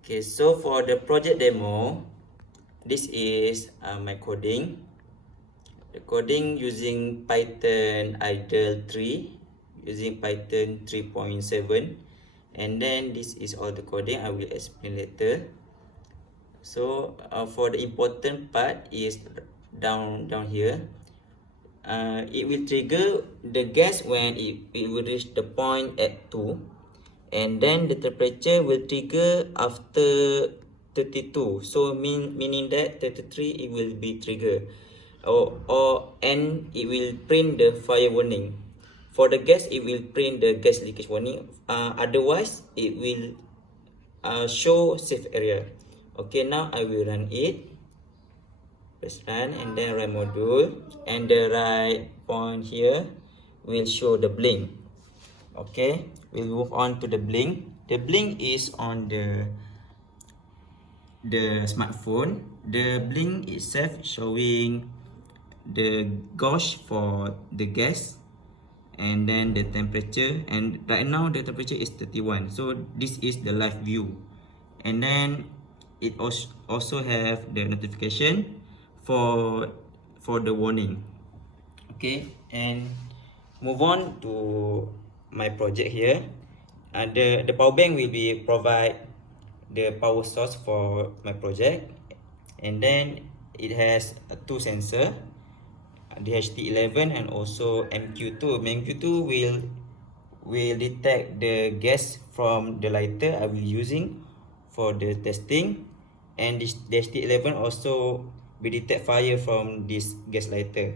Okay, so for the project demo, this is my coding. The coding using Python idle 3, using Python 3.7, and then this is all the coding. I will explain later. So for the important part is down here. It will trigger the gas when it will reach the point at 2, and then the temperature will trigger after 32. So meaning that 33 it will be triggered, and it will print the fire warning. For the gas, it will print the gas leakage warning. Otherwise it will show safe area. Okay, now I will run it. Press run and then run module, and the right point here will show the blynkk. Okay, we'll move on to the blynkk. The blynkk is on the smartphone. The blynkk itself showing the gauge for the gas and then the temperature, and right now the temperature is 31, so this is the live view. And then it also have the notification for the warning. Okay, and move on to my project here. The power bank will be provide the power source for my project, and then it has two sensor, DHT11 and also MQ2. MQ2 will detect the gas from the lighter I will using for the testing, and this DHT11 also will detect fire from this gas lighter.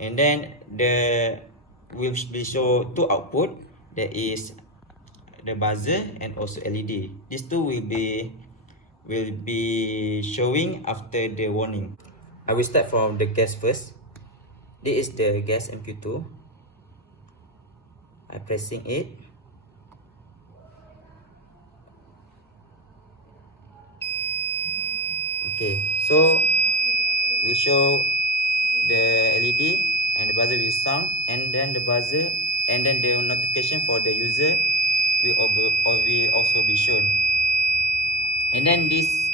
And then will show two output, that is the buzzer and also LED. These two will be showing after the warning. I will start from the gas first. This is the gas MQ2. I'm pressing it. Okay, so we show the LED and the buzzer will sound, and then the buzzer and then the notification for the user will also be shown. And then this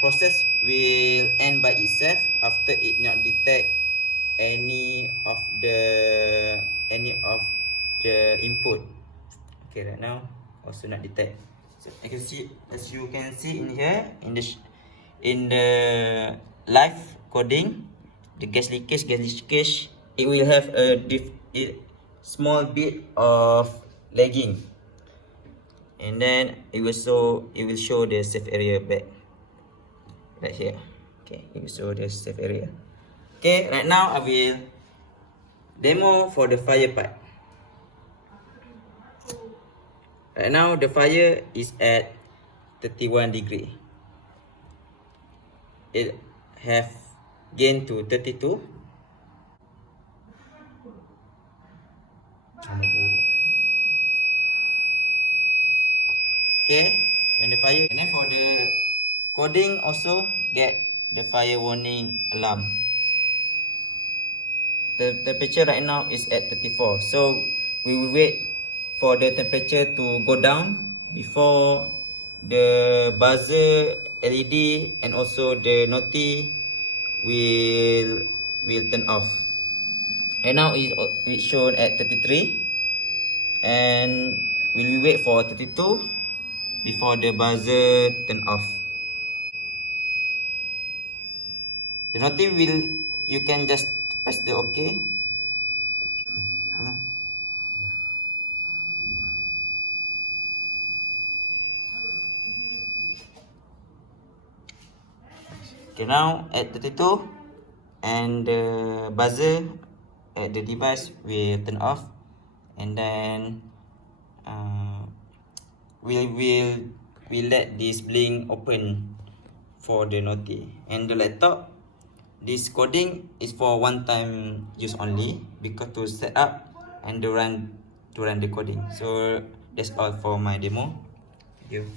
process will end by itself after it not detect any of the input. Okay, right now also not detect. So I can see, as you can see in here, in the live coding, the gas leakage, it will have a small bit of lagging, and then it will show the safe area back right here. Okay, it will show the safe area. Okay, right now I will demo for the fire part. Right now the fire is at 31 degree. It have gained to 32. Okay, when the fire, and then for the coding also get the fire warning alarm. The temperature right now is at 34, so we will wait for the temperature to go down before the buzzer, LED and also the noti will turn off. And now it's shown at 33, and we will wait for 32 before the buzzer turn off. The noti will, you can just press the OK. Okay, now at 32, and the buzzer at the device will turn off, and then we'll let this blynkk open for the noti. And the laptop, this coding is for one time use only, because to set up and to run the coding. So that's all for my demo. Thank you.